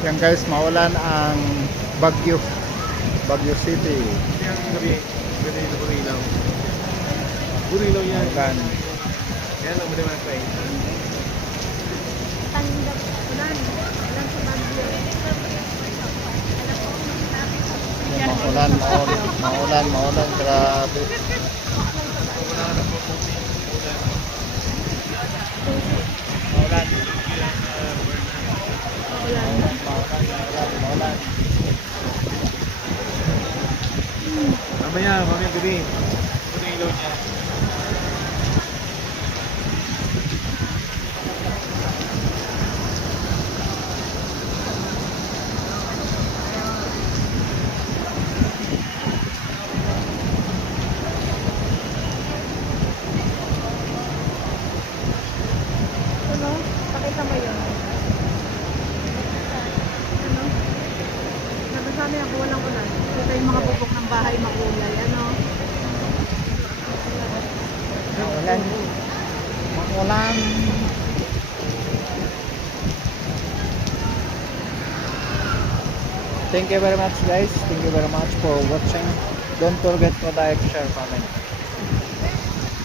Yan guys, maulan ang Baguio. Baguio City. Yan gabi. Gabi na Burilaw. Burilaw yan. Maulan. Yan ang mali mga tayo. Tanggap ulan. Ulan sa Baguio. Maulan, maulan, maulan. Grabe. Maulan. Ulan. Maulan. Mamaya gabi. Burilaw niya. Ano? Pakita mo yun. Ano? Nabasabi ako walang ulan. Ito yung mga bubok ng bahay makulay. Ano? Maulan. Maulan. Thank you very much guys. Thank you very much for watching. Don't forget to like, share, comment.